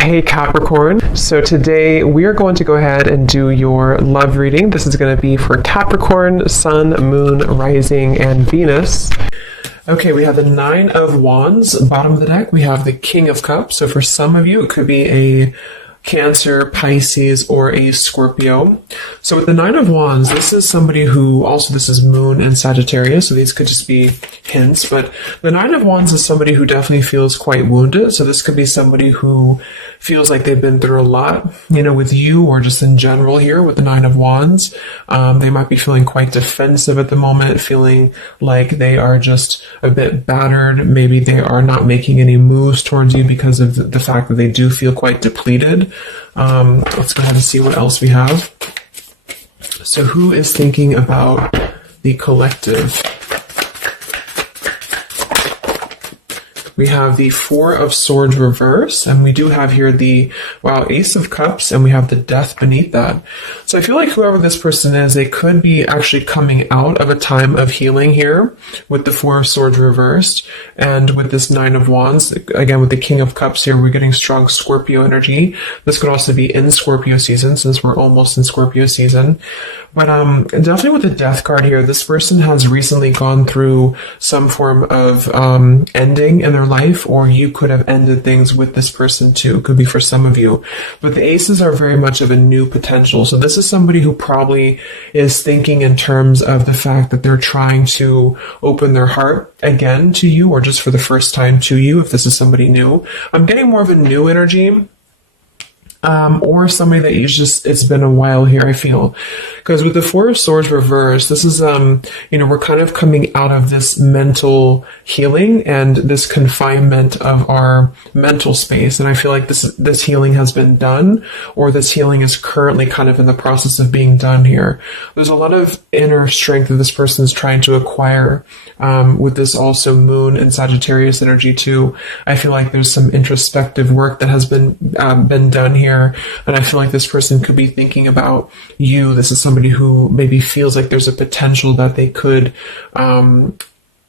Hey Capricorn, so today we are going to go ahead and do your love reading. This is going to be for Capricorn, Sun, Moon, Rising, and Venus. Okay, we have the Nine of Wands. Bottom of the deck, we have the King of Cups. So for some of you, it could be a Cancer, Pisces, or a Scorpio. So with the Nine of Wands, this is somebody who, also this is Moon and Sagittarius, so these could just be hints, but the Nine of Wands is somebody who definitely feels quite wounded. So this could be somebody who feels like they've been through a lot, with you or just in general here with the Nine of Wands. They might be feeling quite defensive at the moment, feeling like they are just a bit battered. Maybe they are not making any moves towards you because of the fact that they do feel quite depleted. Let's go ahead and see what else we have. So who is thinking about the collective? We have the Four of Swords reverse, and we do have here the, Ace of Cups, and we have the Death beneath that. So I feel like whoever this person is, they could be actually coming out of a time of healing here with the Four of Swords reversed, and with this Nine of Wands, again with the King of Cups here, we're getting strong Scorpio energy. This could also be in Scorpio season, since we're almost in Scorpio season. But definitely with the Death card here, this person has recently gone through some form of ending in their life, or you could have ended things with this person too. It could be for some of you. But the aces are very much of a new potential. So this is somebody who probably is thinking in terms of the fact that they're trying to open their heart again to you, or just for the first time to you, if this is somebody new. I'm getting more of a new energy. Or somebody that it's been a while here, I feel. Because with the Four of Swords reversed, this is, we're kind of coming out of this mental healing and this confinement of our mental space. And I feel like this healing has been done, or this healing is currently kind of in the process of being done here. There's a lot of inner strength that this person is trying to acquire, with this also Moon and Sagittarius energy too. I feel like there's some introspective work that has been done here. And I feel like this person could be thinking about you. This is somebody who maybe feels like there's a potential that they could, and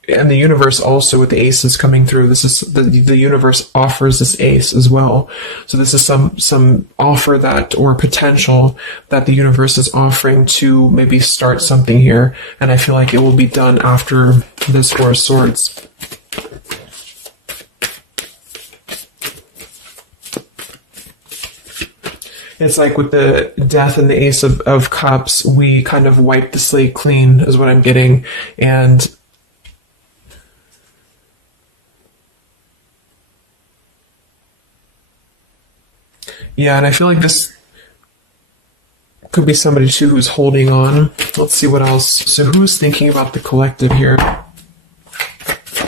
the universe also with the aces coming through. This is the universe offers this ace as well. So this is some offer that, or potential that the universe is offering to maybe start something here. And I feel like it will be done after this Four of Swords. It's like with the Death and the Ace of Cups, we kind of wipe the slate clean, is what I'm getting. And yeah, and I feel like this could be somebody too who's holding on. Let's see what else. So who's thinking about the collective here?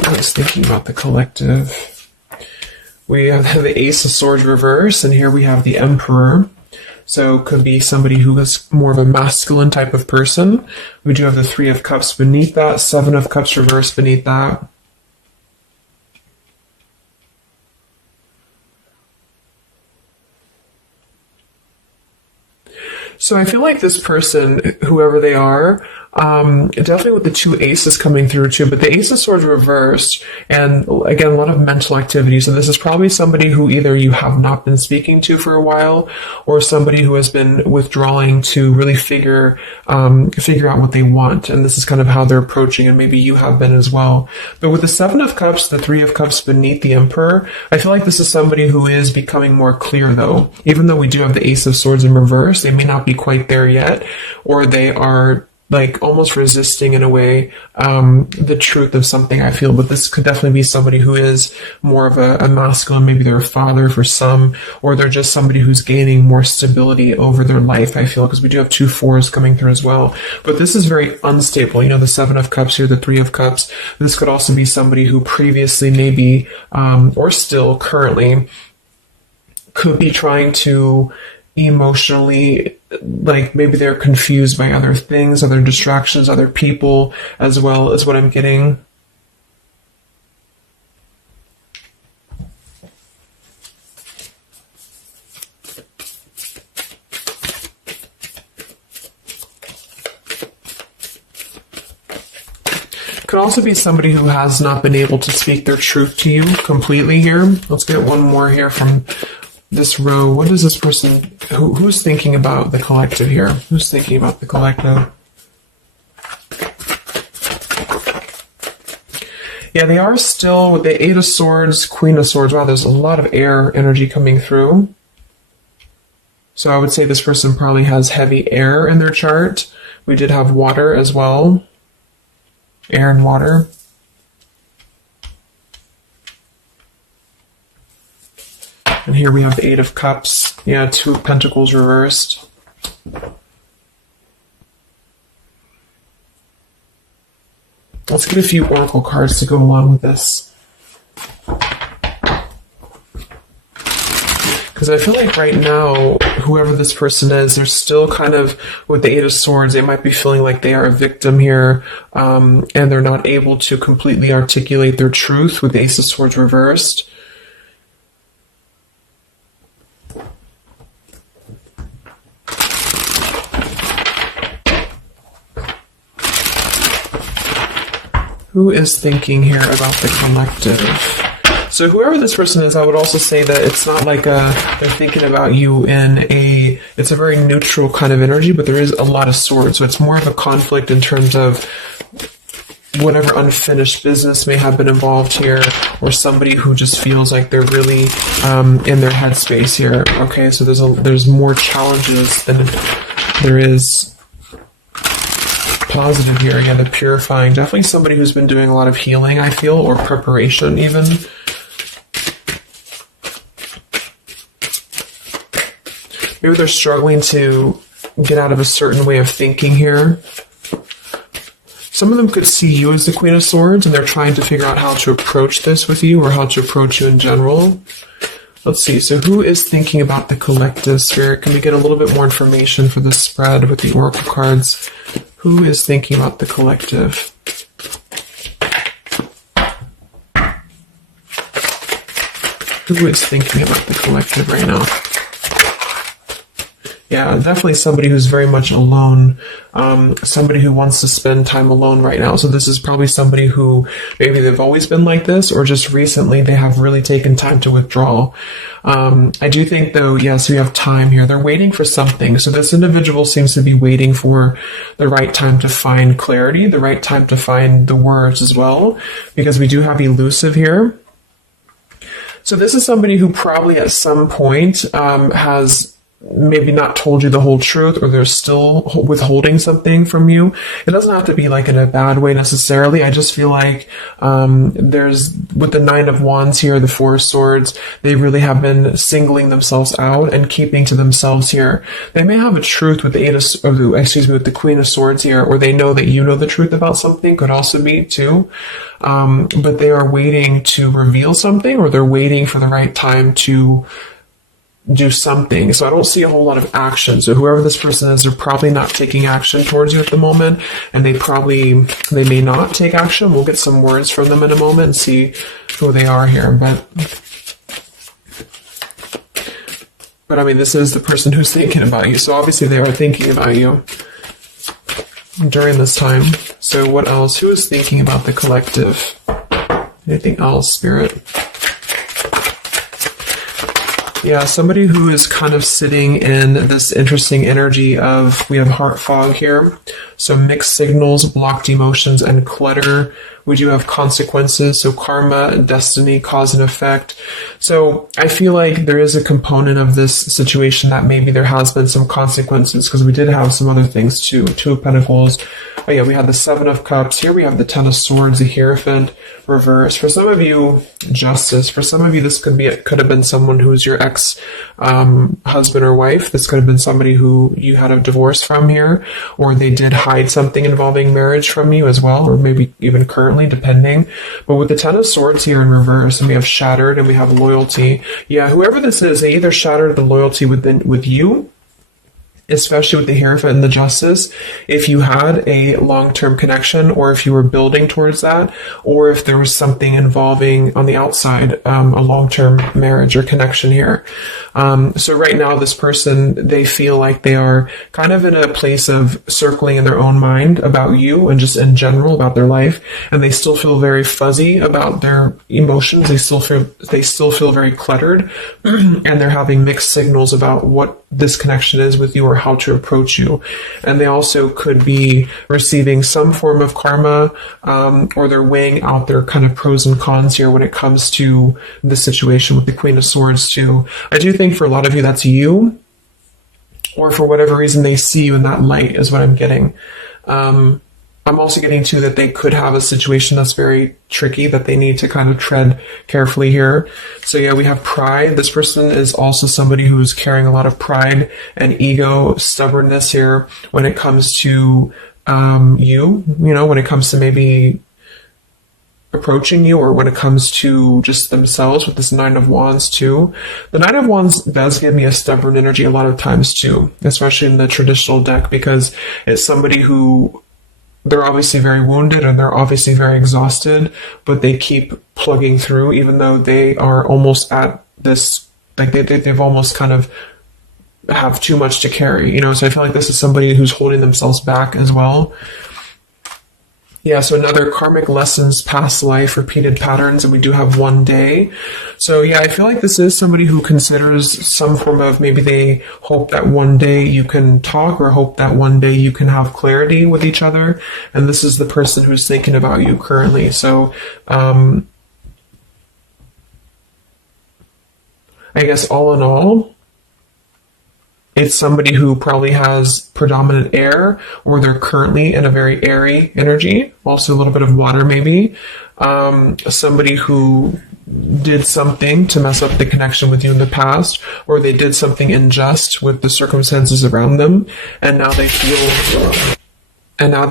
Who's thinking about the collective? We have the Ace of Swords reverse, and here we have the Emperor. So it could be somebody who is more of a masculine type of person. We do have the Three of Cups beneath that, Seven of Cups reversed beneath that. So I feel like this person, whoever they are, definitely with the two aces coming through too, but the Ace of Swords reversed, and again, a lot of mental activity. So this is probably somebody who either you have not been speaking to for a while, or somebody who has been withdrawing to really figure out what they want. And this is kind of how they're approaching, and maybe you have been as well. But with the Seven of Cups, the Three of Cups beneath the Emperor, I feel like this is somebody who is becoming more clear though. Even though we do have the Ace of Swords in reverse, they may not be quite there yet, or they are like almost resisting in a way the truth of something, I feel. But this could definitely be somebody who is more of a masculine. Maybe they're a father for some, or they're just somebody who's gaining more stability over their life, I feel, because we do have two fours coming through as well. But this is very unstable. The Seven of Cups here, the Three of Cups. This could also be somebody who previously maybe, or still currently, could be trying to emotionally, like maybe they're confused by other things, other distractions, other people as well, is what I'm getting. Could also be somebody who has not been able to speak their truth to you completely here. Let's get one more here from this row, what is this person, who's thinking about the collective here? Who's thinking about the collective? Yeah, they are still with the Eight of Swords, Queen of Swords. Wow, there's a lot of air energy coming through. So I would say this person probably has heavy air in their chart. We did have water as well. Air and water. And here we have the Eight of Cups. Yeah, Two of Pentacles reversed. Let's get a few oracle cards to go along with this. Because I feel like right now, whoever this person is, they're still kind of, with the Eight of Swords, they might be feeling like they are a victim here, and they're not able to completely articulate their truth with the Ace of Swords reversed. Who is thinking here about the collective? So whoever this person is, I would also say that it's not like they're thinking about you it's a very neutral kind of energy, but there is a lot of swords. So it's more of a conflict in terms of whatever unfinished business may have been involved here, or somebody who just feels like they're really in their headspace here. Okay, so there's more challenges than there is positive here. Again, the purifying. Definitely somebody who's been doing a lot of healing, I feel, or preparation even. Maybe they're struggling to get out of a certain way of thinking here. Some of them could see you as the Queen of Swords, and they're trying to figure out how to approach this with you, or how to approach you in general. Let's see. So who is thinking about the collective, Spirit? Can we get a little bit more information for this spread with the oracle cards? Who is thinking about the collective? Who is thinking about the collective right now? Yeah, definitely somebody who's very much alone. Somebody who wants to spend time alone right now. So this is probably somebody who maybe they've always been like this, or just recently they have really taken time to withdraw. I do think, though, yes, we have time here. They're waiting for something. So this individual seems to be waiting for the right time to find clarity, the right time to find the words as well, because we do have elusive here. So this is somebody who probably at some point has maybe not told you the whole truth, or they're still withholding something from you. It doesn't have to be like in a bad way necessarily. I just feel like there's, with the Nine of Wands here, the Four of Swords, they really have been singling themselves out and keeping to themselves here. They may have a truth with the with the Queen of Swords here, or they know that you know the truth about something, could also be too. But they are waiting to reveal something, or they're waiting for the right time to do something. So I don't see a whole lot of action. So whoever this person is, they're probably not taking action towards you at the moment, and they may not take action. We'll get some words from them in a moment and see who they are here. But I mean, this is the person who's thinking about you. So obviously they are thinking about you during this time. So what else? Who is thinking about the collective? Anything else, Spirit? Yeah, somebody who is kind of sitting in this interesting energy of, we have heart fog here. So mixed signals, blocked emotions, and clutter. We do have consequences, so karma, destiny, cause and effect. So I feel like there is a component of this situation that maybe there has been some consequences, because we did have some other things too. Two of Pentacles. Oh yeah, we have the Seven of Cups. Here we have the Ten of Swords, the Hierophant, reverse. For some of you, Justice. For some of you, this could have been someone who's your ex husband or wife. This could have been somebody who you had a divorce from here, or they did hide something involving marriage from you as well, or maybe even currently, depending. But with the Ten of Swords here in reverse, and we have shattered, and we have loyalty. Yeah, whoever this is, they either shattered the loyalty with you, especially with the Hierophant and the Justice, if you had a long-term connection, or if you were building towards that, or if there was something involving on the outside, a long-term marriage or connection here. So right now, this person, they feel like they are kind of in a place of circling in their own mind about you and just in general about their life. And they still feel very fuzzy about their emotions. They still feel very cluttered and they're having mixed signals about what this connection is with you or how to approach you. And they also could be receiving some form of karma, or they're weighing out their kind of pros and cons here when it comes to the situation with the Queen of Swords too. I do think for a lot of you that's you, or for whatever reason they see you in that light is what I'm getting. I'm also getting too that they could have a situation that's very tricky that they need to kind of tread carefully here. So yeah, we have pride. This person is also somebody who's carrying a lot of pride and ego, stubbornness here when it comes to when it comes to maybe approaching you, or when it comes to just themselves with this Nine of Wands too. The Nine of Wands does give me a stubborn energy a lot of times too, especially in the traditional deck, because it's somebody who they're obviously very wounded and they're obviously very exhausted, but they keep plugging through even though they are almost at this, like they've almost kind of have too much to carry, so I feel like this is somebody who's holding themselves back as well. Yeah, so another karmic lessons, past life, repeated patterns, and we do have one day. So yeah, I feel like this is somebody who considers some form of, maybe they hope that one day you can talk, or hope that one day you can have clarity with each other. And this is the person who's thinking about you currently. So I guess all in all, it's somebody who probably has predominant air, or they're currently in a very airy energy, also a little bit of water maybe. Somebody who did something to mess up the connection with you in the past, or they did something unjust with the circumstances around them, and now they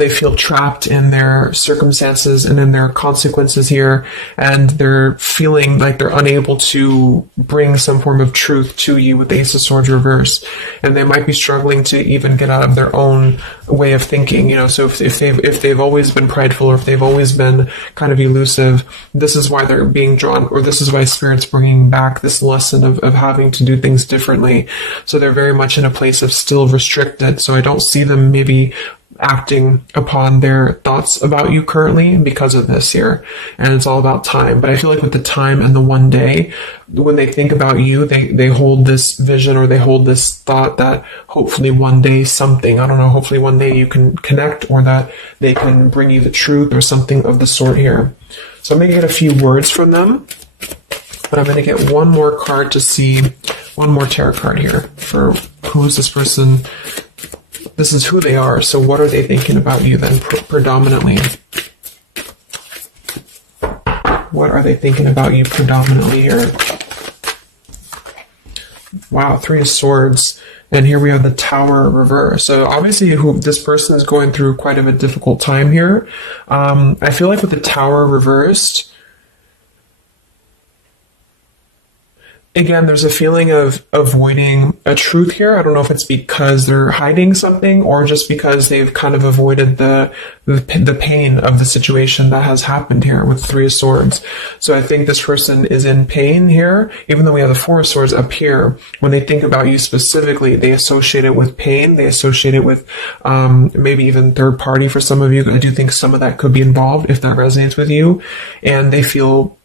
feel trapped in their circumstances and in their consequences here, and they're feeling like they're unable to bring some form of truth to you with the Ace of Swords reverse, and they might be struggling to even get out of their own way of thinking. So if they've always been prideful, or if they've always been kind of elusive, this is why they're being drawn, or this is why Spirit's bringing back this lesson of having to do things differently. So they're very much in a place of still restricted. So I don't see them maybe acting upon their thoughts about you currently because of this here, and it's all about time. But I feel like with the time and the one day, when they think about you, they hold this vision, or they hold this thought that hopefully one day something, I don't know, hopefully one day you can connect, or that they can bring you the truth or something of the sort here. So I'm going to get a few words from them, but I'm going to get one more card to see, one more tarot card here for who is this person. This is who they are. So what are they thinking about you then predominantly? What are they thinking about you predominantly here? Wow, Three of Swords. And here we have the Tower reverse. So obviously this person is going through quite of a difficult time here. I feel like with the Tower reversed, again, there's a feeling of avoiding a truth here. I don't know if it's because they're hiding something, or just because they've kind of avoided the pain of the situation that has happened here with Three of Swords. So I think this person is in pain here, even though we have the Four of Swords up here. When they think about you specifically, they associate it with pain. They associate it with maybe even third party for some of you. I do think some of that could be involved if that resonates with you. And they feel,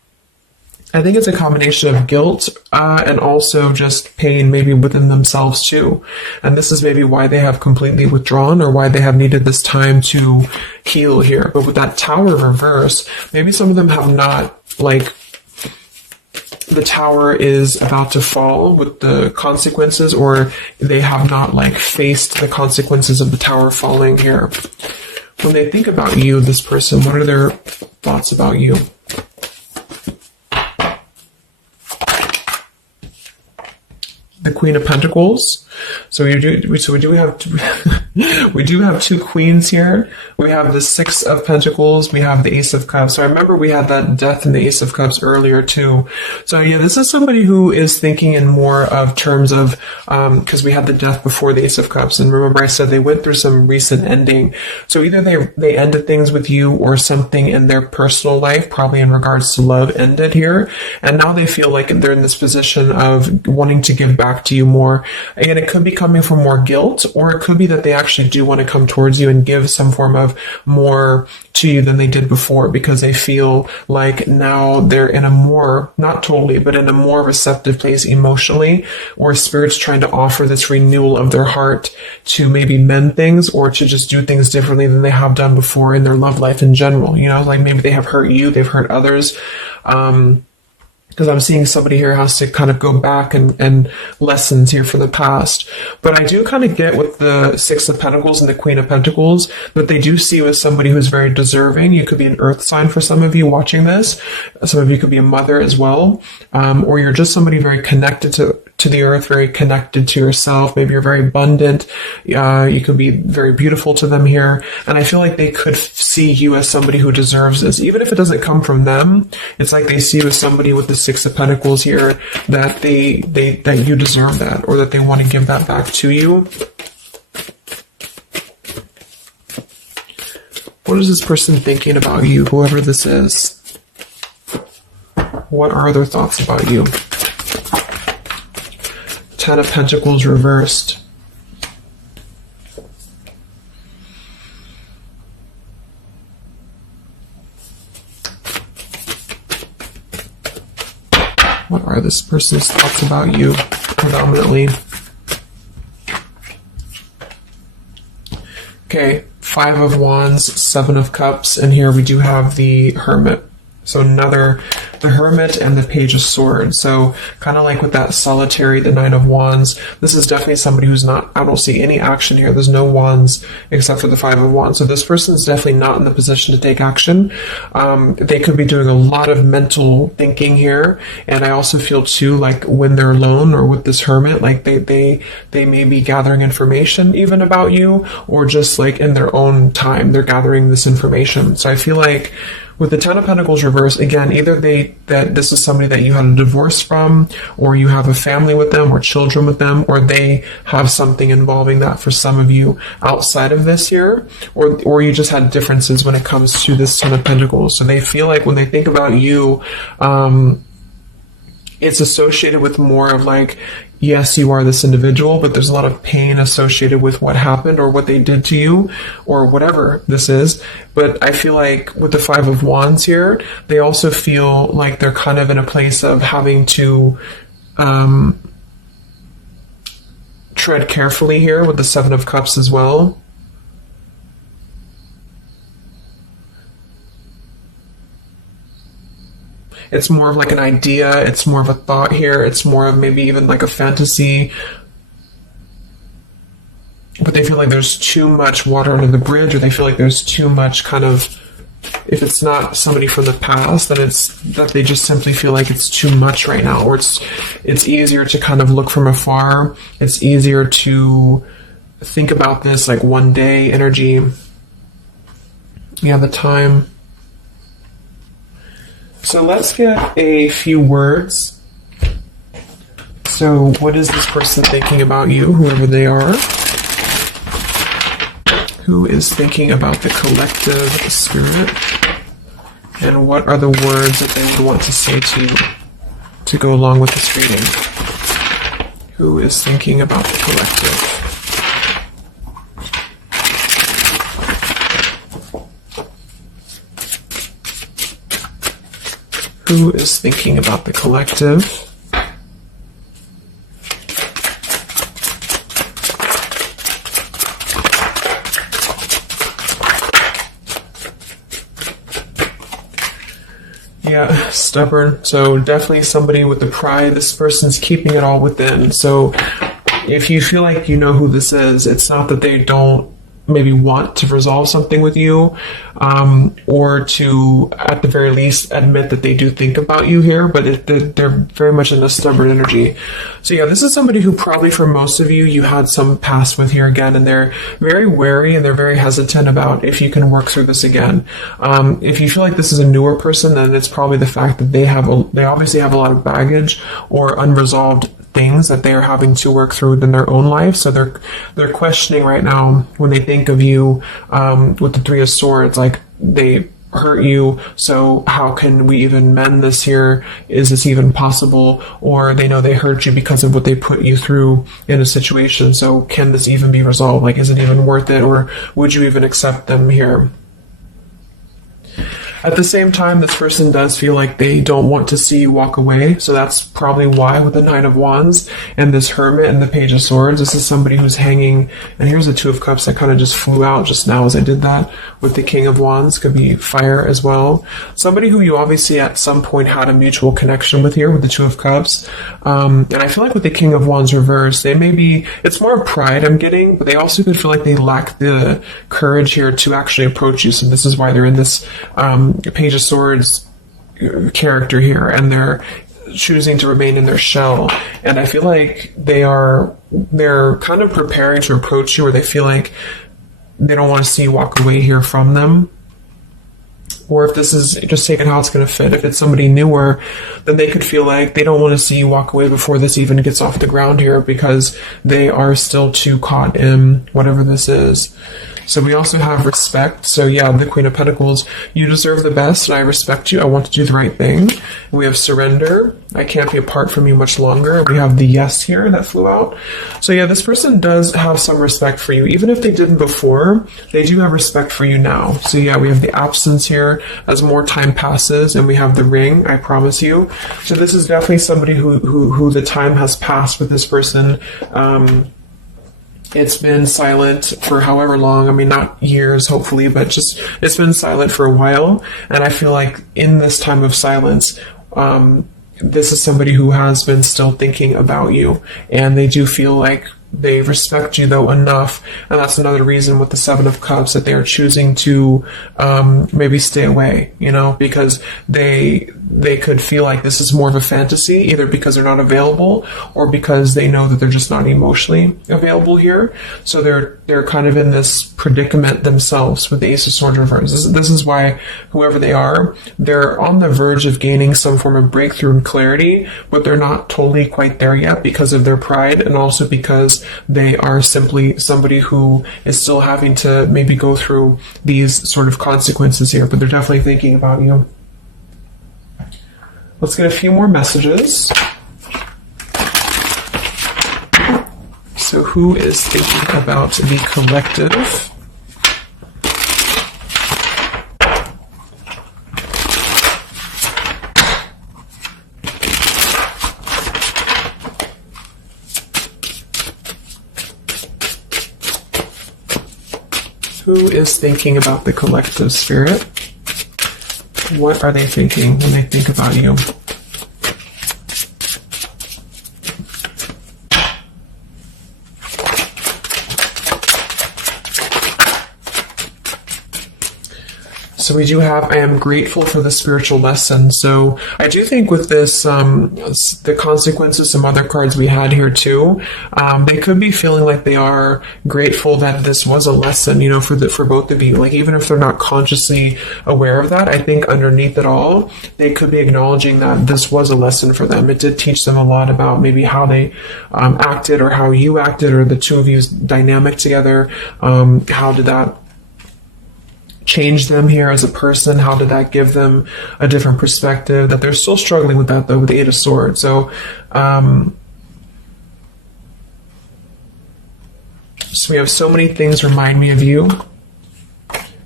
I think it's a combination of guilt and also just pain maybe within themselves too. And this is maybe why they have completely withdrawn, or why they have needed this time to heal here. But with that Tower reverse, maybe some of them have not, like, the tower is about to fall with the consequences, or they have not faced the consequences of the tower falling here. When they think about you, this person, what are their thoughts about you? The Queen of Pentacles. So we do have We do have two queens here. We have the Six of Pentacles. We have the Ace of Cups. So I remember we had that Death and the Ace of Cups earlier too. So yeah, this is somebody who is thinking in more of terms of, because we had the Death before the Ace of Cups. And remember I said they went through some recent ending. So either they ended things with you or something in their personal life, probably in regards to love, ended here. And now they feel like they're in this position of wanting to give back to you more. Again, it could be coming from more guilt, or it could be that they actually do want to come towards you and give some form of more to you than they did before, because they feel like now they're in a more, not totally, but in a more receptive place emotionally, or spirit's trying to offer this renewal of their heart to maybe mend things or to just do things differently than they have done before in their love life in general. You know, like maybe they have hurt you, they've hurt others. Because I'm seeing somebody here has to kind of go back and lessons here from the past. But I do kind of get with the Six of Pentacles and the Queen of Pentacles that they do see with somebody who's very deserving. You could be an earth sign for some of you watching this. Some of you could be a mother as well. Or you're just somebody very connected to the earth, very connected to yourself. Maybe you're very abundant. You could be very beautiful to them here. And I feel like they could see you as somebody who deserves this. Even if it doesn't come from them, it's like they see you as somebody with the Six of Pentacles here, that that you deserve that, or that they want to give that back to you. What is this person thinking about you, whoever this is? What are their thoughts about you? Ten of Pentacles reversed. What are this person's thoughts about you, predominantly? Okay, Five of Wands, Seven of Cups, and here we do have the Hermit. So the Hermit and the Page of Swords. So kind of like with that solitary, the Nine of Wands, this is definitely somebody who's not, I don't see any action here. There's no wands except for the Five of Wands. So this person is definitely not in the position to take action. They could be doing a lot of mental thinking here. And I also feel too, like when they're alone or with this Hermit, like they may be gathering information even about you, or just like in their own time, they're gathering this information. So I feel like with the Ten of Pentacles reversed, again, either that this is somebody that you had a divorce from, or you have a family with them, or children with them, or they have something involving that for some of you outside of this year, or you just had differences when it comes to this Ten of Pentacles. So they feel like when they think about you, it's associated with more of like, yes, you are this individual, but there's a lot of pain associated with what happened or what they did to you or whatever this is. But I feel like with the Five of Wands here, they also feel like they're kind of in a place of having to tread carefully here with the Seven of Cups as well. It's more of like an idea. It's more of a thought here. It's more of maybe even like a fantasy. But they feel like there's too much water under the bridge, or they feel like there's too much kind of, if it's not somebody from the past, then it's that they just simply feel like it's too much right now, or it's easier to kind of look from afar. It's easier to think about this like one day energy. Yeah, the time. So let's get a few words. So what is this person thinking about you, whoever they are? Who is thinking about the collective spirit? And what are the words that they would want to say to go along with this reading? Who is thinking about the collective? Who is thinking about the collective? Yeah, stubborn. So definitely somebody with the pride. This person's keeping it all within. So if you feel like you know who this is, it's not that they don't maybe want to resolve something with you, or to, at the very least, admit that they do think about you here, but they're very much in a stubborn energy. So yeah, this is somebody who probably for most of you, you had some past with here again, and they're very wary and they're very hesitant about if you can work through this again. If you feel like this is a newer person, then it's probably the fact that they obviously have a lot of baggage or unresolved things that they are having to work through in their own life. So they're questioning right now when they think of you, with the Three of Swords, like they hurt you, so how can we even mend this here? Is this even possible? Or they know they hurt you because of what they put you through in a situation, so can this even be resolved? Like, is it even worth it, or would you even accept them here? At the same time, this person does feel like they don't want to see you walk away. So that's probably why with the Knight of Wands and this Hermit and the Page of Swords, this is somebody who's hanging. And here's the Two of Cups that kind of just flew out just now as I did that. With the King of Wands, could be fire as well. Somebody who you obviously at some point had a mutual connection with here with the Two of Cups. And I feel like with the King of Wands reversed, they may be, it's more pride I'm getting, but they also could feel like they lack the courage here to actually approach you. So this is why they're in this Page of Swords character here, and they're choosing to remain in their shell. And I feel like they're kind of preparing to approach you, or they feel like they don't want to see you walk away here from them. Or if this is just taking how it's going to fit, if it's somebody newer, then they could feel like they don't want to see you walk away before this even gets off the ground here, because they are still too caught in whatever this is. So we also have respect. So yeah, the Queen of Pentacles, you deserve the best and I respect you. I want to do the right thing. We have surrender. I can't be apart from you much longer. We have the yes here that flew out. So yeah, this person does have some respect for you. Even if they didn't before, they do have respect for you now. So yeah, we have the absence here as more time passes, and we have the ring, I promise you. So this is definitely somebody who the time has passed with this person. It's been silent for however long. I mean, not years, hopefully, but just it's been silent for a while. And I feel like in this time of silence, this is somebody who has been still thinking about you. And they do feel like they respect you, though, enough. And that's another reason with the Seven of Cups that they are choosing to maybe stay away, because they could feel like this is more of a fantasy, either because they're not available or because they know that they're just not emotionally available here. So they're kind of in this predicament themselves with the Ace of Swords reverse. This is why whoever they are, they're on the verge of gaining some form of breakthrough and clarity, but they're not totally quite there yet because of their pride, and also because they are simply somebody who is still having to maybe go through these sort of consequences here, but they're definitely thinking about you. Let's get a few more messages. So who is thinking about the collective? Who is thinking about the collective, Spirit? What are they thinking when they think about you? So we do have, I am grateful for the spiritual lesson. So I do think with this, the consequences, some other cards we had here too, they could be feeling like they are grateful that this was a lesson, for both of you. Like, even if they're not consciously aware of that, I think underneath it all, they could be acknowledging that this was a lesson for them. It did teach them a lot about maybe how they acted, or how you acted, or the two of you's dynamic together. How did that change them here as a person? How did that give them a different perspective? That they're still struggling with that, though, with the Eight of Swords. So, so we have so many things remind me of you.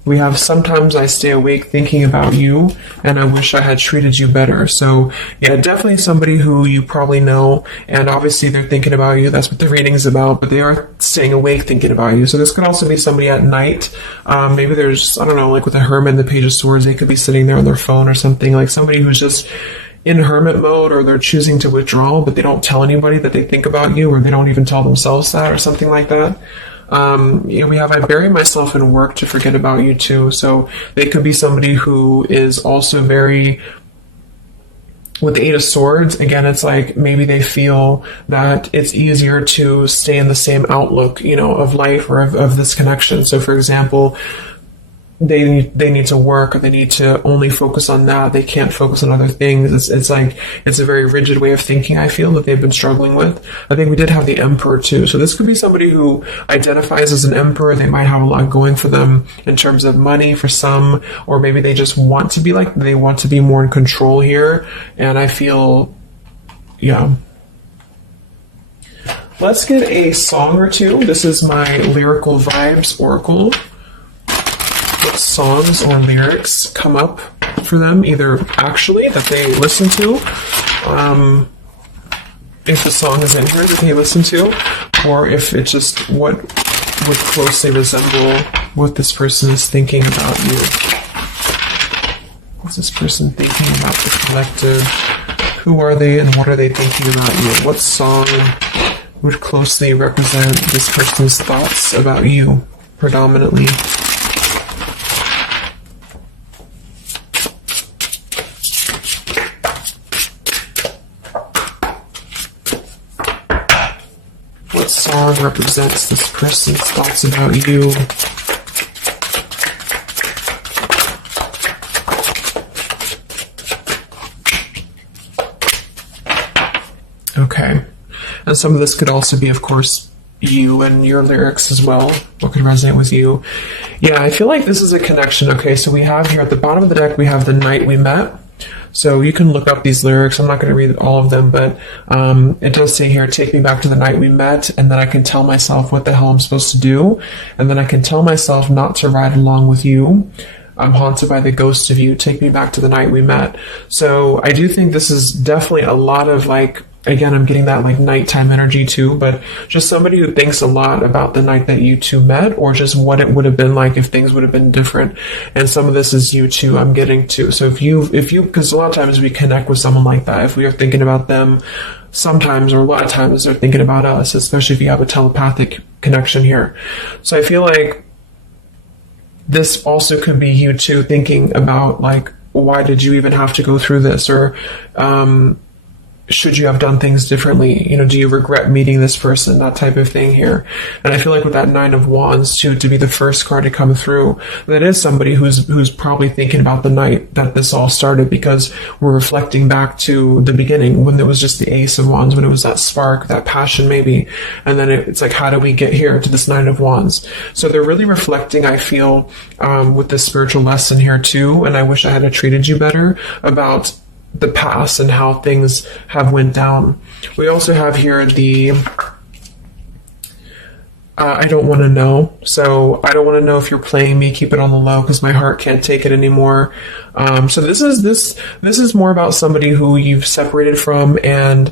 We have sometimes I stay awake thinking about you, and I wish I had treated you better. So yeah, definitely somebody who you probably know, and obviously they're thinking about you. That's what the reading is about, but they are staying awake thinking about you. So this could also be somebody at night. Maybe there's, I don't know, like with the Hermit and the Page of Swords, they could be sitting there on their phone or something, like somebody who's just in hermit mode, or they're choosing to withdraw, but they don't tell anybody that they think about you, or they don't even tell themselves that, or something like that. We have, I bury myself in work to forget about you too. So they could be somebody who is also very, with the Eight of Swords, again, it's like maybe they feel that it's easier to stay in the same outlook, of life or of this connection. So for example, they need to work, or they need to only focus on that. They can't focus on other things. It's like, it's a very rigid way of thinking, I feel, that they've been struggling with. I think we did have the Emperor too. So this could be somebody who identifies as an Emperor. They might have a lot going for them in terms of money for some, or maybe they just want to be like, they want to be more in control here. And I feel, yeah. Let's get a song or two. This is my Lyrical Vibes Oracle. What songs or lyrics come up for them, either actually that they listen to, if the song is in here that they listen to, or if it's just what would closely resemble what this person is thinking about you. What's this person thinking about the collective? Who are they and what are they thinking about you? What song would closely represent this person's thoughts about you, predominantly? What song represents this person's thoughts about you? Okay. And some of this could also be, of course, you and your lyrics as well. What could resonate with you? Yeah, I feel like this is a connection. Okay, so we have here at the bottom of the deck, we have The Night We Met. So you can look up these lyrics. I'm not going to read all of them, but it does say here, take me back to the night we met, and then I can tell myself what the hell I'm supposed to do, and then I can tell myself not to ride along with you. I'm haunted by the ghost of you. Take me back to the night we met. So I do think this is definitely a lot of like, again, I'm getting that like nighttime energy too, but just somebody who thinks a lot about the night that you two met, or just what it would have been like if things would have been different. And some of this is you too, I'm getting to. So if you, because a lot of times we connect with someone like that, if we are thinking about them, sometimes, or a lot of times they're thinking about us, especially if you have a telepathic connection here. So I feel like this also could be you too, thinking about like, why did you even have to go through this? Or, should you have done things differently? Do you regret meeting this person? That type of thing here. And I feel like with that Nine of Wands too, to be the first card to come through, that is somebody who's probably thinking about the night that this all started, because we're reflecting back to the beginning when it was just the Ace of Wands, when it was that spark, that passion maybe. And then it's like, how do we get here to this Nine of Wands? So they're really reflecting, I feel, with this spiritual lesson here too. And I wish I had treated you better, about the past and how things have went down. We also have here the I don't want to know. So I don't want to know if you're playing me. Keep it on the low because my heart can't take it anymore. So this is more about somebody who you've separated from, and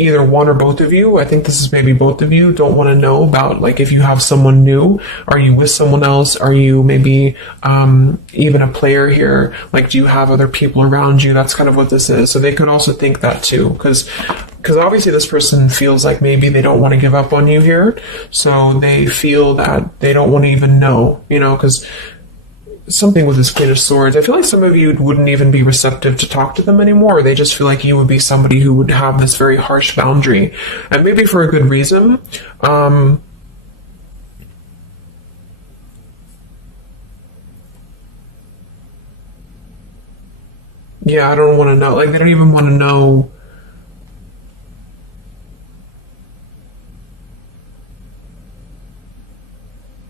either one or both of you, I think this is maybe both of you, don't want to know about, like, if you have someone new. Are you with someone else? Are you maybe even a player here? Like, do you have other people around you? That's kind of what this is. So they could also think that too, because obviously this person feels like maybe they don't want to give up on you here. So they feel that they don't want to even know, because something with this Queen of Swords, I feel like some of you wouldn't even be receptive to talk to them anymore. They just feel like you would be somebody who would have this very harsh boundary, and maybe for a good reason. Yeah, I don't want to know. Like, they don't even want to know.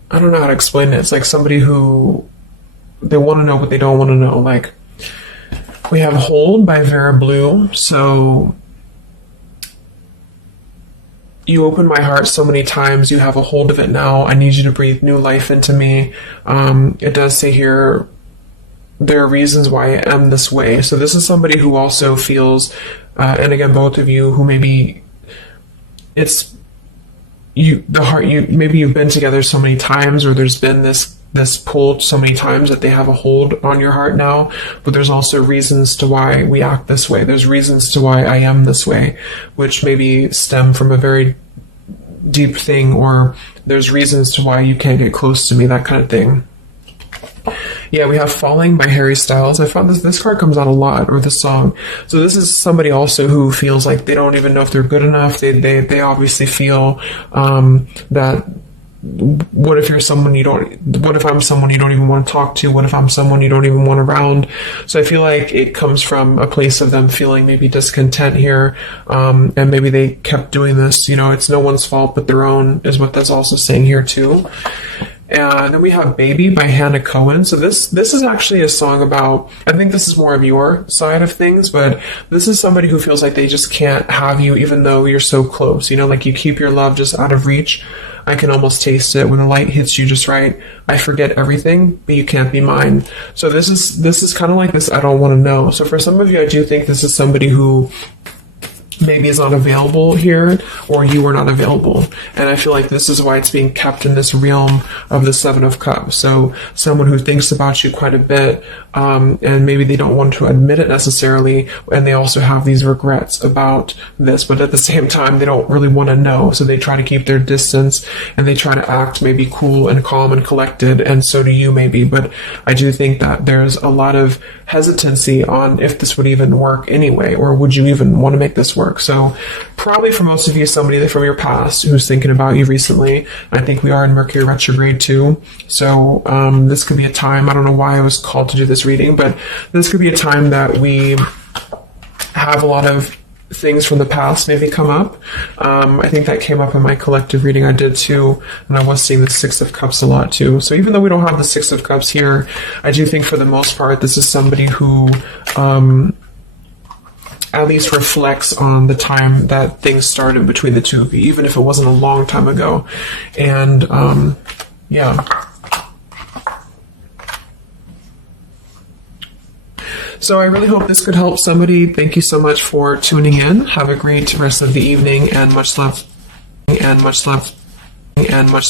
I don't know how to explain it. It's like somebody who, they want to know, but they don't want to know. Like, we have Hold by Vera Blue. So you opened my heart so many times. You have a hold of it now. I need you to breathe new life into me. It does say here, there are reasons why I am this way. So this is somebody who also feels, and again, both of you, who maybe it's you, the heart, you, maybe you've been together so many times, or there's been this pull so many times that they have a hold on your heart now, but there's also reasons to why we act this way. There's reasons to why I am this way, which maybe stem from a very deep thing, or there's reasons to why you can't get close to me, that kind of thing. Yeah, we have Falling by Harry Styles. I found this card comes out a lot, or the song. So this is somebody also who feels like they don't even know if they're good enough. They obviously feel that what if I'm someone you don't even want to talk to? What if I'm someone you don't even want around? So I feel like it comes from a place of them feeling maybe discontent here, and maybe they kept doing this. It's no one's fault but their own, is what that's also saying here too. And then we have Baby by Hannah Cohen. So this is actually a song about, I think this is more of your side of things, but this is somebody who feels like they just can't have you even though you're so close. Like you keep your love just out of reach. I can almost taste it when the light hits you just right. I forget everything, but you can't be mine. So this is kind of like this I don't want to know. So for some of you, I do think this is somebody who maybe is not available here, or you are not available. And I feel like this is why it's being kept in this realm of the Seven of Cups. So someone who thinks about you quite a bit, and maybe they don't want to admit it necessarily, and they also have these regrets about this, but at the same time, they don't really want to know. So they try to keep their distance, and they try to act maybe cool and calm and collected, and so do you maybe. But I do think that there's a lot of hesitancy on if this would even work anyway, or would you even want to make this work. So probably for most of you, somebody from your past who's thinking about you recently. I think we are in Mercury retrograde too. So this could be a time, I don't know why I was called to do this reading, but this could be a time that we have a lot of things from the past maybe come up. I think that came up in my collective reading I did too, and I was seeing the Six of Cups a lot too. So even though we don't have the Six of Cups here, I do think for the most part this is somebody who at least reflects on the time that things started between the two of you, even if it wasn't a long time ago. And yeah. So I really hope this could help somebody. Thank you so much for tuning in. Have a great rest of the evening, and much love, and much love, and much